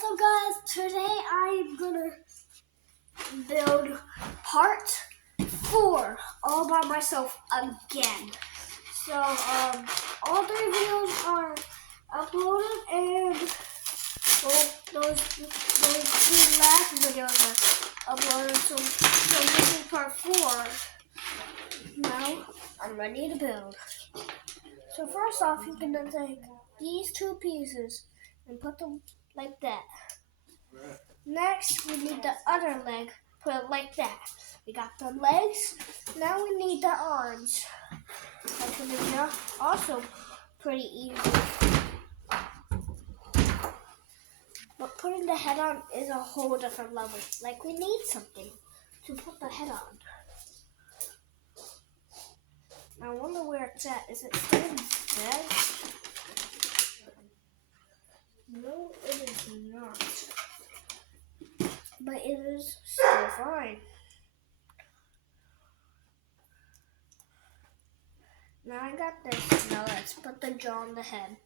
What's up, guys? Today I'm gonna build part 4 all by myself again. So all the videos are uploaded, and those 3 last videos are uploaded. So this is part 4. Now I'm ready to build. So first off, you can then take these 2 pieces and put them like that. Next, we need the other leg, put it like that. We got the legs, now we need the arms. Like in the video, also pretty easy. But putting the head on is a whole different level. Like, we need something to put the head on. I wonder where it's at. Is it still in bed? No, it is not. But it is still fine. Now I got this. Now let's put the jaw on the head.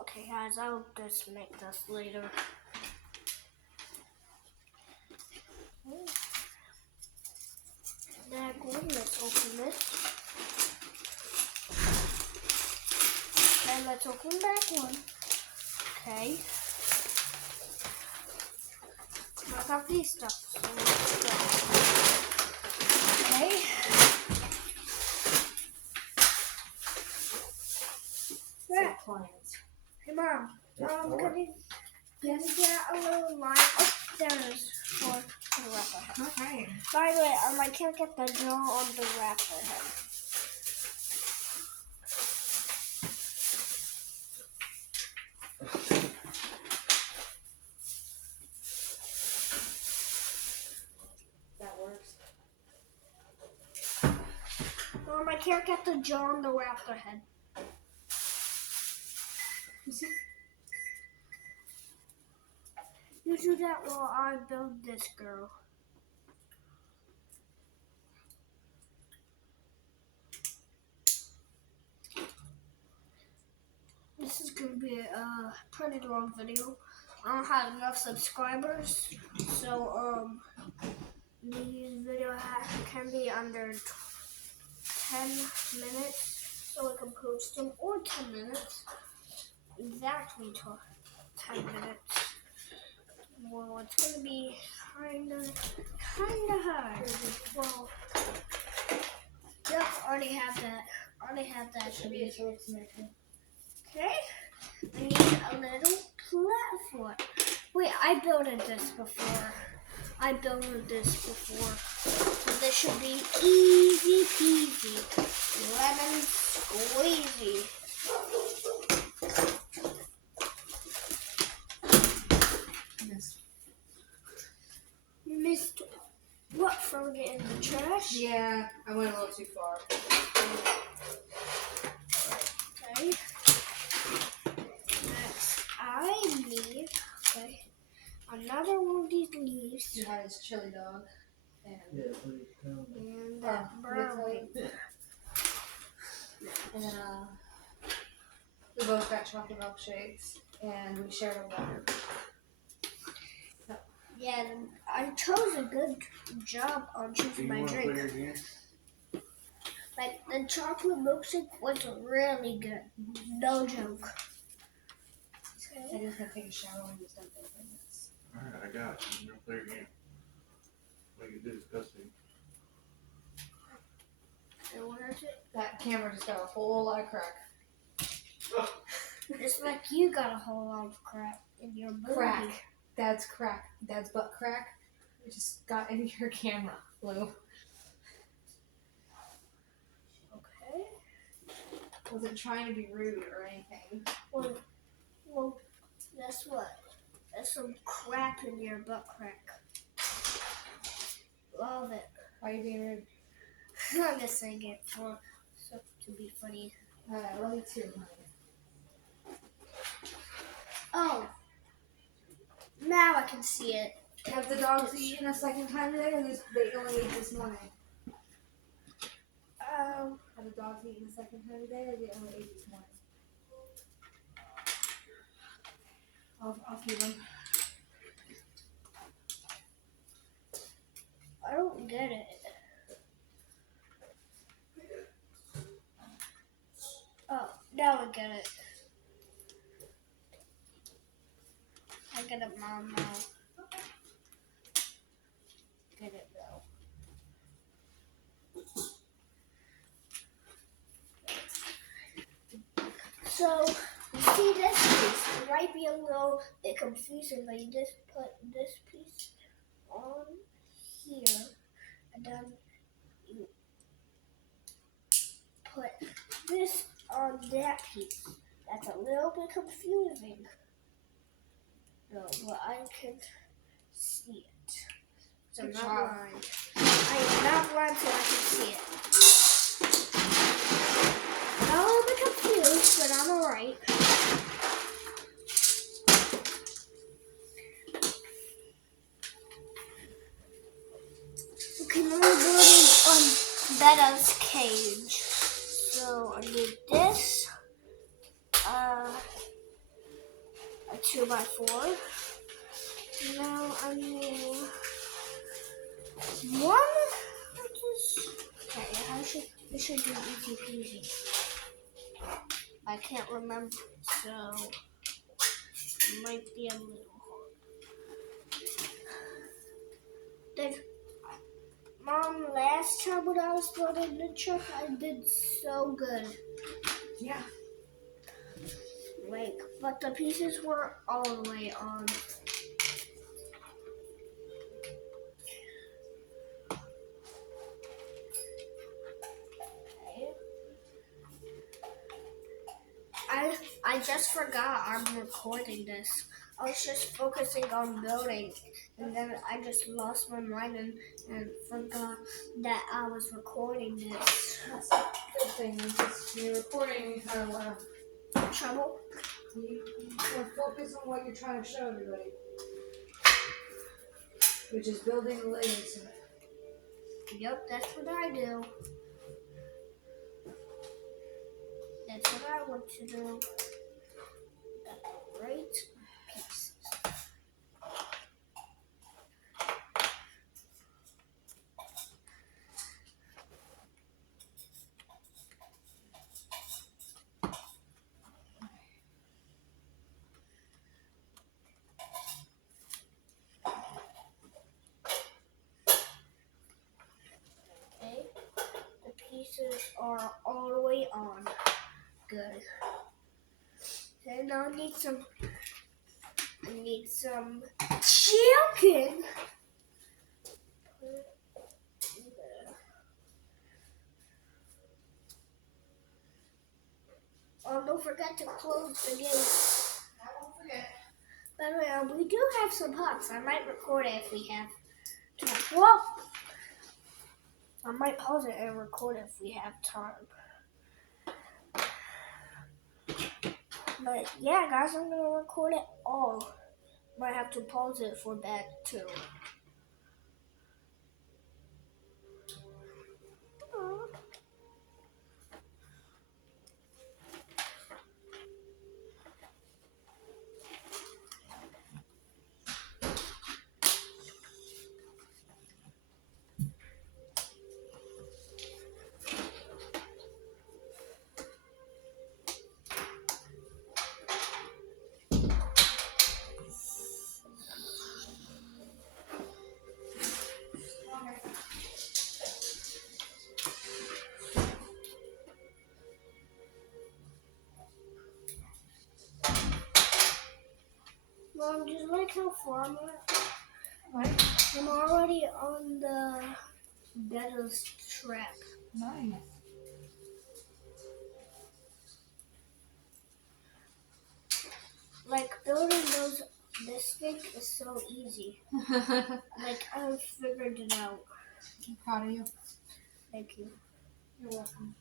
Okay, guys, I'll just make this later. Let's open this. Then let's open back one. Okay. I got these stuff. So let's go. Okay. Hey, Mom. Can you get a little line upstairs for the wrapper head? Okay. By the way, I can't get the jaw on the wrapper head. That works. I can't get the jaw on the wrapper head. You see? You do that while I build this girl. This is going to be a pretty long video. I don't have enough subscribers, so these videos can be under 10 minutes, so I can post them, or 10 minutes, exactly 10 minutes. Well, it's going to be kinda hard. Well, yep, already have that. Should be a short maker. Okay, I need a little platform. Wait, I built this before. So this should be easy peasy. Lemon squeezy. Yes. You missed what from getting the trash? Yeah, I went a little too far. Okay. Next, I need another one of these leaves. You had his chili dog. And that brown one. And we both got chocolate milkshakes, and we shared a water. Yeah, I chose a good job on choosing my drink. Like, the chocolate milkshake was really good. No joke. I just gonna take a shower when you're done filming this. Alright, I got it. I'm gonna play a game. Like you did custody. And what is it? That camera just got a whole lot of crack. It's like you got a whole lot of crap in your booty. Crack. Dad's crack. Dad's butt crack. It just got into your camera, Lou. Okay. Wasn't trying to be rude or anything. Well, guess what? There's some crap in your butt crack. love it. Why are you being rude? I'm just saying it to be funny. I love you too. Oh, now I can see it. Have the dogs eaten a second time today, or they only ate this morning? Have the dogs eaten a second time today, or they only ate this morning? I'll feed them. I don't get it. Oh, now I get it. I get it, Mom, now. Get it, though. So, you see this piece? It might be a little bit confusing, but you just put this piece on here, and then you put this on that piece. That's a little bit confusing. No, but I can see it. So I'm Good not job. blind. I am not blind, so I can see it. I'm a little bit confused, but I'm alright. Okay, now we're building on Betta's cage. So I need this, a 2x4. Now I need one. Okay, this should be easy peasy. I can't remember, so it might be a little hard. Then, Mom, last time when I was building the truck, I did so good. Yeah. Like, but the pieces weren't all the way on. I just forgot I'm recording this. I was just focusing on building, and then I just lost my mind and forgot that I was recording this. That's a good thing. You're recording Trouble? you focus on what you're trying to show everybody, which is building the legs. Yep, that's what I do. That's what I want to do. Got the right pieces. Okay, the pieces are all the way on. Good. Then I need some chicken. Don't forget to close the gate. I won't forget. By the way, we do have some pots. I might record it if we have time. Well, I might pause it and record it if we have time. But yeah, guys, I'm gonna record it all. Might have to pause it for that too. Mom, just like how far I'm at. Right. I'm already on the Betta's trap. Nice. Like building this thing is so easy. Like I figured it out. I'm proud of you. Thank you. You're welcome.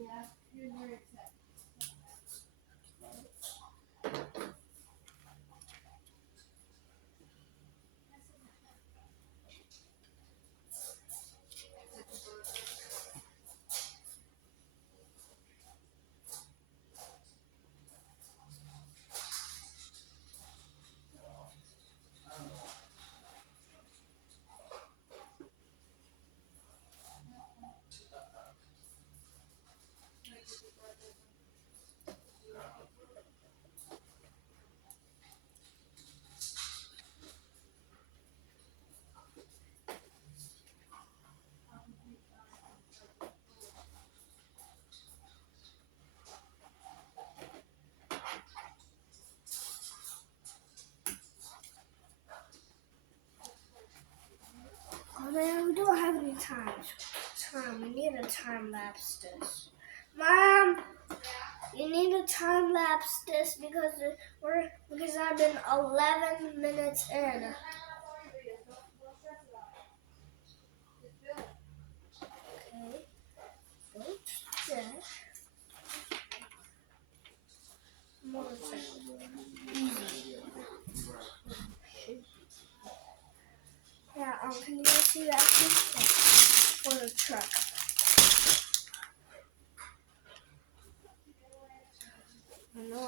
Yeah, you're very excited. Oh man, we don't have any time. We need a time lapse this. Mom, you need a time lapse this because I've been 11 minutes in. Okay. Oops. Yeah. Yeah, can you guys see that? For the truck. No.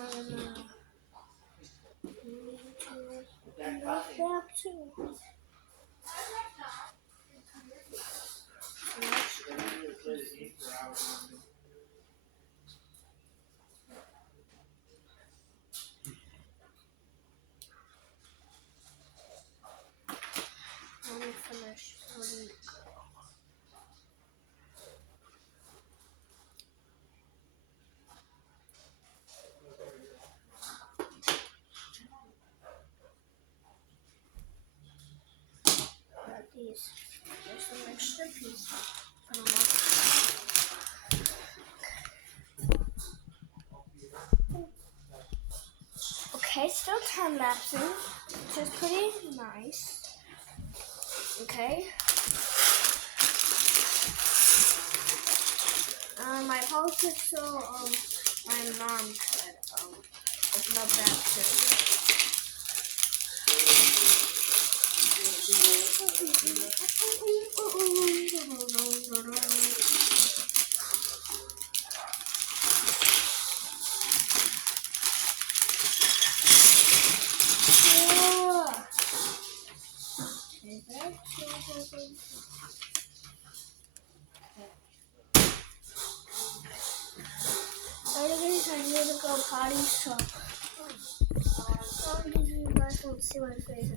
That too. Let me finish. These. There's some extra piece. Okay, still time lapsing, which is pretty nice. Okay. My politics, so my mom could open up that too. I need to go potty, so I'll give you guys to see my face.